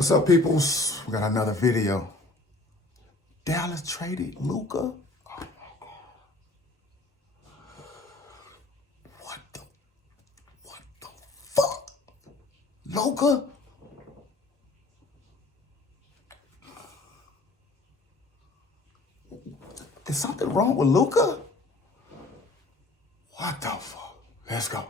What's up, peoples? We got another video. Dallas traded Luka. Oh my God. What the fuck? Luka? Is something wrong with Luka? What the fuck? Let's go.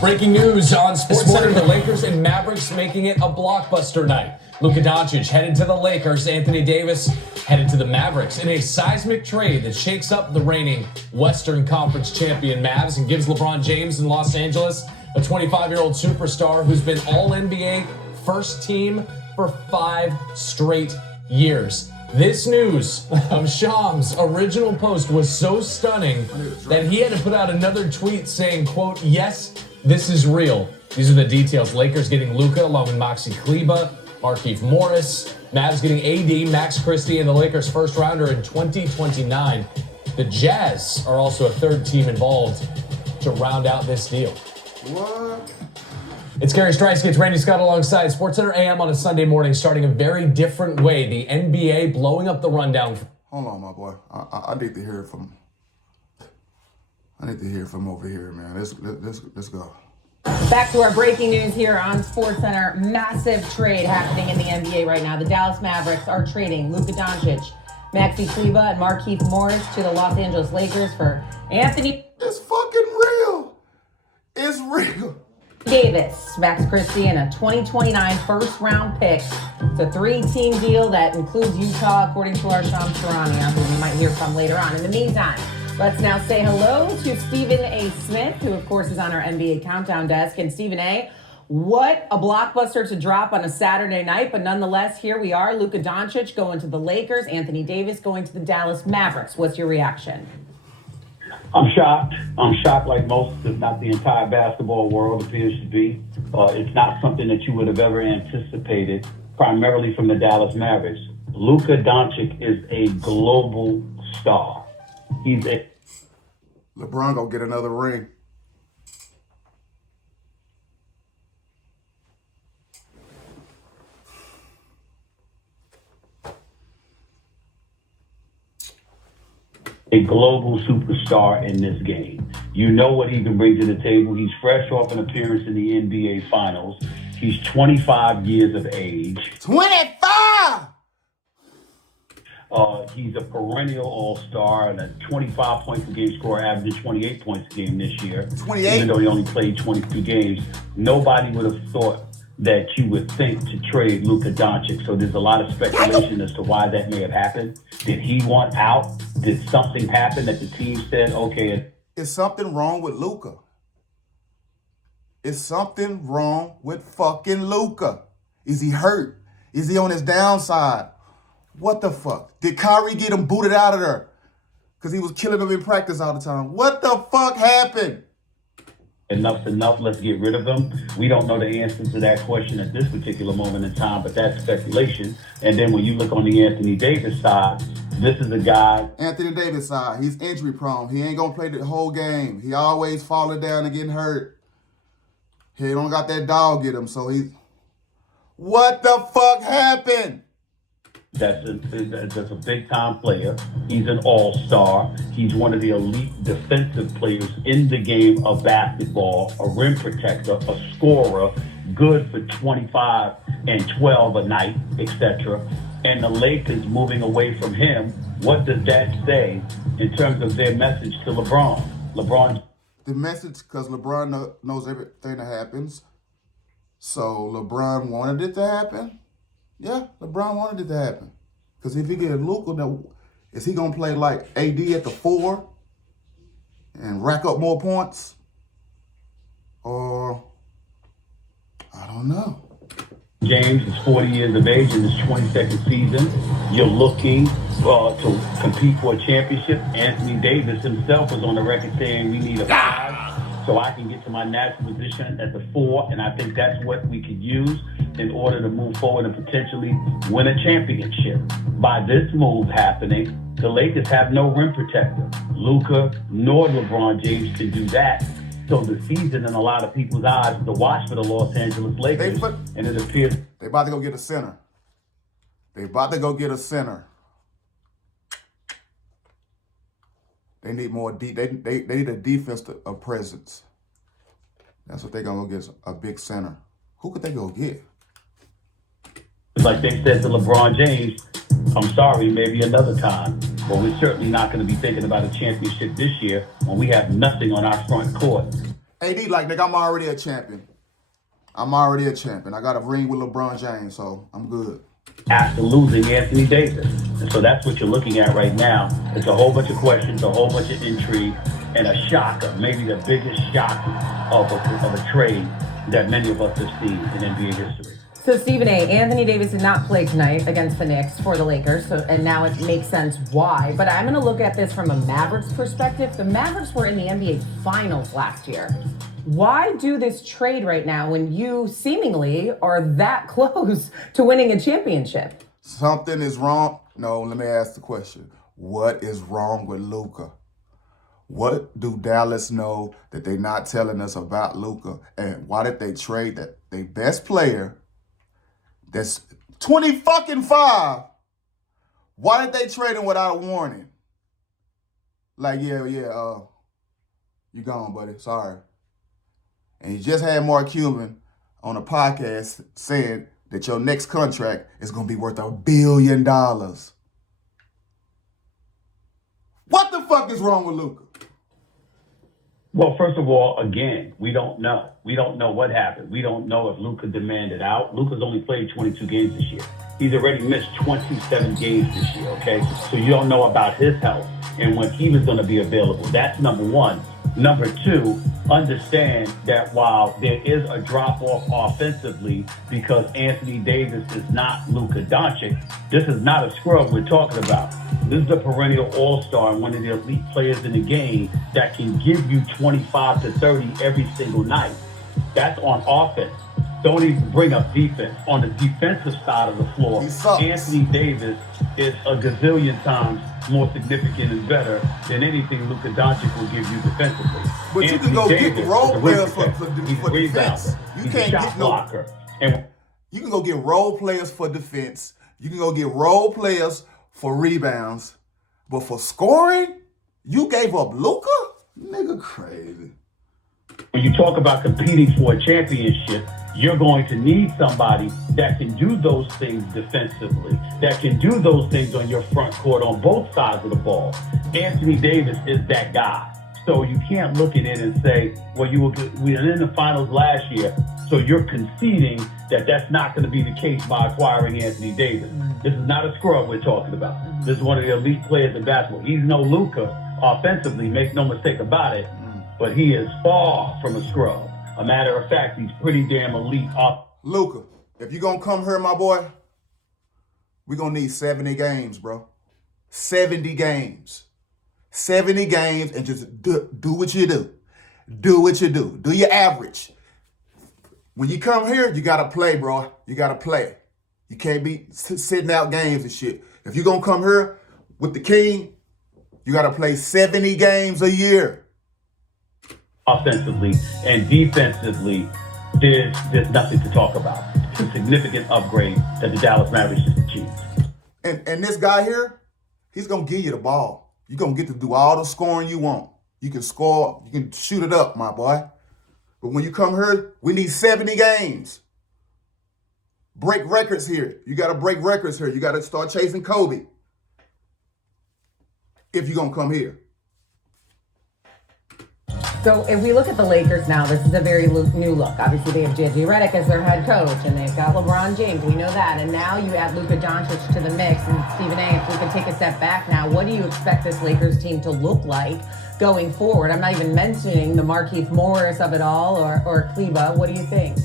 Breaking news on SportsCenter: the Lakers and Mavericks making it a blockbuster night. Luka Doncic headed to the Lakers. Anthony Davis headed to the Mavericks in a seismic trade that shakes up the reigning Western Conference champion Mavs and gives LeBron James in Los Angeles, a 25-year-old superstar who's been All-NBA first team for 5 straight years. This news of Sham's original post was so stunning that he had to put out another tweet saying, quote, "Yes, this is real." These are the details. Lakers getting Luka along with Maxi Kleber, Markieff Morris. Mavs getting AD, Max Christie, and the Lakers first rounder in 2029. The Jazz are also a third team involved to round out this deal. What? It's Gary Strice gets Randy Scott alongside SportsCenter AM on a Sunday morning, starting a very different way. The NBA blowing up the rundown. Hold on, my boy. I need to hear it from. I need to hear from over here, man. Let's go. Back to our breaking news here on SportsCenter. Massive trade happening in the NBA right now. The Dallas Mavericks are trading Luka Doncic, Maxi Kleber, and Markieff Morris to the Los Angeles Lakers for Anthony. It's fucking real. It's real. Davis, Max Christie, and a 2029 first-round pick. It's a 3-team deal that includes Utah, according to our Shams Charania, who we might hear from later on. In the meantime, let's now say hello to Stephen A. Smith, who, of course, is on our NBA Countdown desk. And Stephen A., what a blockbuster to drop on a Saturday night. But nonetheless, here we are. Luka Doncic going to the Lakers. Anthony Davis going to the Dallas Mavericks. What's your reaction? I'm shocked. I'm shocked like most, if not the entire basketball world appears to be. It's not something that you would have ever anticipated, primarily from the Dallas Mavericks. Luka Doncic is a global star. He's a... LeBron gonna get another ring. a global superstar in this game. You know what he can bring to the table. He's fresh off an appearance in the NBA Finals. He's 25 years of age. 25! He's a perennial all-star and a 25 points a game scorer, averaging 28 points a game this year. 28? Even though he only played 22 games. Nobody would have thought that you would think to trade Luka Doncic. So there's a lot of speculation as to why that may have happened. Did he want out? Did something happen that the team said, okay? Is something wrong with Luka? Is something wrong with fucking Luka? Is he hurt? Is he on his downside? What the fuck? Did Kyrie get him booted out of there? Because he was killing him in practice all the time. What the fuck happened? Enough's enough, let's get rid of him. We don't know the answer to that question at this particular moment in time, but that's speculation. And then when you look on the Anthony Davis side, this is a guy... Anthony Davis side, he's injury prone. He ain't gonna play the whole game. He always falling down and getting hurt. He don't got that dog in him, so he's... What the fuck happened? That's a big-time player. He's an all-star. He's one of the elite defensive players in the game of basketball, a rim protector, a scorer, good for 25 and 12 a night, etc. And the Lakers moving away from him, what does that say in terms of their message to LeBron? The message, because LeBron knows everything that happens. So LeBron wanted it to happen? Yeah, LeBron wanted it to happen. Because if he get Luka, is he going to play like AD at the 4 and rack up more points? Or, I don't know. James is 40 years of age in his 22nd season. You're looking to compete for a championship. Anthony Davis himself was on the record saying we need a 5 so I can get to my natural position at the 4, and I think that's what we could use in order to move forward and potentially win a championship. By this move happening, the Lakers have no rim protector. Luka nor LeBron James can do that. So the season, in a lot of people's eyes, is the watch for the Los Angeles Lakers, and it appears they about to go get a center. They about to go get a center. They need more deep. They need a defensive presence. That's what they're gonna go get, a big center. Who could they go get? like they said to LeBron James, I'm sorry, maybe another time. But we're certainly not going to be thinking about a championship this year when we have nothing on our front court. AD, like, nigga, I'm already a champion. I'm already a champion. I got a ring with LeBron James, so I'm good. After losing Anthony Davis. And so that's what you're looking at right now. It's a whole bunch of questions, a whole bunch of intrigue, and a shocker, maybe the biggest shock of a trade that many of us have seen in NBA history. So, Stephen A., Anthony Davis did not play tonight against the Knicks for the Lakers, and now it makes sense why. But I'm going to look at this from a Mavericks perspective. The Mavericks were in the NBA Finals last year. Why do this trade right now when you seemingly are that close to winning a championship? Something is wrong. No, let me ask the question. What is wrong with Luka? What do Dallas know that they're not telling us about Luka? And why did they trade that their best player that's 25? Why did they trade him without a warning? Like, you gone, buddy. Sorry. And you just had Mark Cuban on a podcast saying that your next contract is going to be worth $1 billion. What the fuck is wrong with Luka? Well, first of all, again, we don't know. We don't know what happened. We don't know if Luka demanded out. Luka's only played 22 games this year. He's already missed 27 games this year, okay? So you don't know about his health and when he was going to be available. That's number one. Number two, understand that while there is a drop-off offensively because Anthony Davis is not Luka Doncic, this is not a scrub we're talking about. This is a perennial all-star and one of the elite players in the game that can give you 25 to 30 every single night. That's on offense. Don't even bring up defense. On the defensive side of the floor, Anthony Davis is a gazillion times more significant and better than anything Luka Doncic will give you defensively. But Anthony you can go Davis get role players for defense. defense. You can't get blocker. And you can go get role players for defense. You can go get role players for rebounds. But for scoring, you gave up Luka? Nigga crazy. when you talk about competing for a championship, you're going to need somebody that can do those things defensively, that can do those things on your front court on both sides of the ball. Anthony Davis is that guy. So you can't look at it and say, well, we were in the finals last year, so you're conceding that that's not going to be the case by acquiring Anthony Davis. This is not a scrub we're talking about. This is one of the elite players in basketball. He's no Luka offensively, make no mistake about it, but he is far from a scrub. A matter of fact, he's pretty damn elite. Luka, if you're going to come here, my boy, we're going to need 70 games, bro. 70 games. 70 games and just do what you do. Do what you do. Do your average. When you come here, you got to play, bro. You got to play. You can't be sitting out games and shit. If you're going to come here with the king, you got to play 70 games a year. Offensively and defensively, there's nothing to talk about. It's a significant upgrade that the Dallas Mavericks just achieved. And this guy here, he's going to give you the ball. You're going to get to do all the scoring you want. You can score, you can shoot it up, my boy. But when you come here, we need 70 games. Break records here. You got to break records here. You got to start chasing Kobe if you're going to come here. So if we look at the Lakers now, this is a very new look. Obviously, they have J.J. Redick as their head coach, and they've got LeBron James. We know that. And now you add Luka Doncic to the mix. And Stephen A., if we could take a step back now, what do you expect this Lakers team to look like going forward? I'm not even mentioning the Markieff Morris of it all or Kleba. What do you think?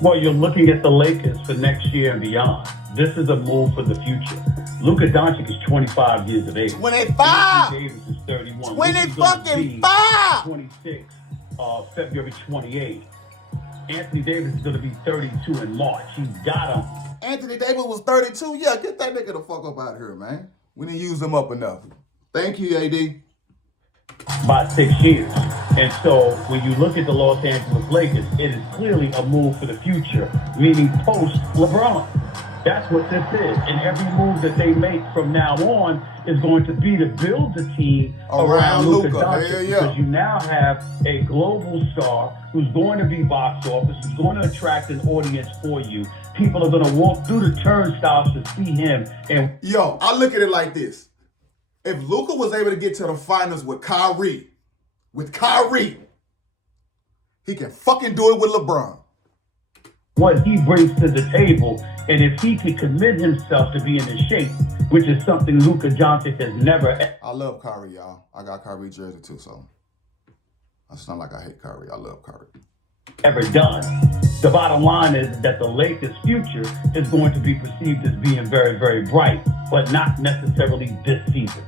Well, you're looking at the Lakers for next year and beyond. This is a move for the future. Luka Doncic is 25 years of age. 25! Anthony Davis is 31. 25! 26, February 28th. Anthony Davis is going to be 32 in March. He's got him. Anthony Davis was 32? Yeah, get that nigga the fuck up out of here, man. We didn't use him up enough. Thank you, AD. by 6 years. And so when you look at the Los Angeles Lakers, it is clearly a move for the future, meaning post LeBron. That's what this is. And every move that they make from now on is going to be to build the team around Luka Doncic. Because you now have a global star who's going to be box office, who's going to attract an audience for you. People are going to walk through the turnstiles to see him. And yo, I look at it like this. If Luka was able to get to the finals with Kyrie, he can fucking do it with LeBron. What he brings to the table, and if he can commit himself to being in shape, which is something Luka Doncic has never. I love Kyrie, y'all. I got Kyrie jersey too, so it's not like I hate Kyrie. I love Kyrie. Ever done. The bottom line is that the Lakers' future is going to be perceived as being very, very bright, but not necessarily this season.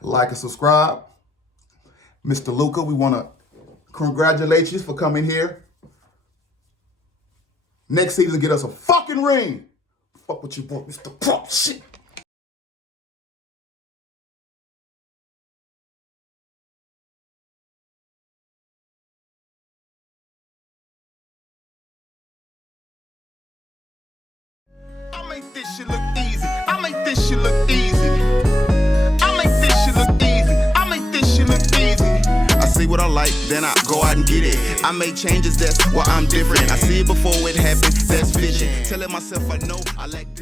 Like and subscribe. Mr. Luka, we want to congratulate you for coming here. Next season, get us a fucking ring. Fuck what you bought, Mr. PopShit. I make this shit look easy. I make this shit look easy. I make this shit look easy. I make this shit look easy. I see what I like, then I go out and get it. I make changes, that's why I'm different. I see it before it happens, that's vision. Telling myself I know I like